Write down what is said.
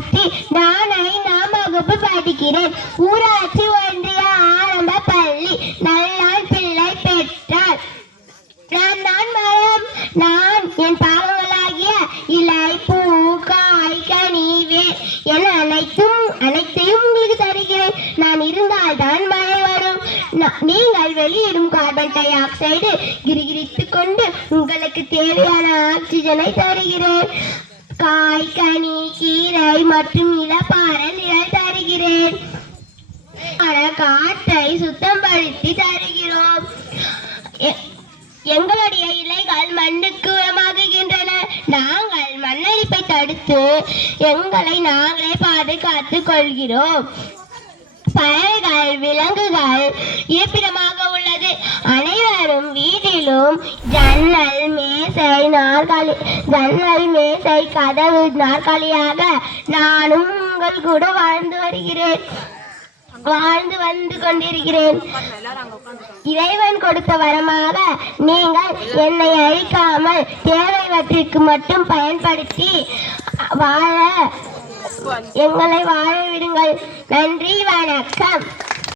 ஆஸ்தி. நான் 5ஆம் வகுப்பு படிக்கிறேன். ஊராட்சி ஒன்றிய ஆரம்ப பள்ளி. நல்லான் பிள்ளை பெற்றார். நான் தான் மரம். நான் என் பாவங்களாகிய இலை, பூ, காய், கனி, வேர் என அனைத்தையும் உங்களுக்கு தருகிறேன். நான் இருந்தால் தான் மழை வரும். நீங்கள் வெளியிடும் கார்பன் டை ஆக்சைடு கிரிகிரித்துக் கொண்டு உங்களுக்கு தேவையான ஆக்சிஜனை தருகிறேன். காய், கனி, கீரை மற்றும் இளப்பாறை நிழல் தருகிறேன். காற்றை சுத்தப்படுத்தி தருகிறோம். எங்களுடைய இலைகள் மண்ணுக்கு உரமாகுகின்றன. நாங்கள் மண்ணரிப்பை தடுத்து எங்களை நாங்களே பாதுகாத்துக் கொள்கிறோம். பறவைகள், விலங்குகள் இருப்பிடமாக உள்ளது. அனைவரும் வீட்டிலும் ஜன்னல், மேசை, கதவு, நாற்காலியாக நானும் உங்கள் கூட வாழ்ந்து வந்து கொண்டிருக்கிறேன். இறைவன் கொடுத்த வரமாக நீங்கள் என்னை அழிக்காமல் தேவைவற்றிற்கு மட்டும் பயன்படுத்தி எங்களை வாழ விடுங்கள். நன்றி, வணக்கம்.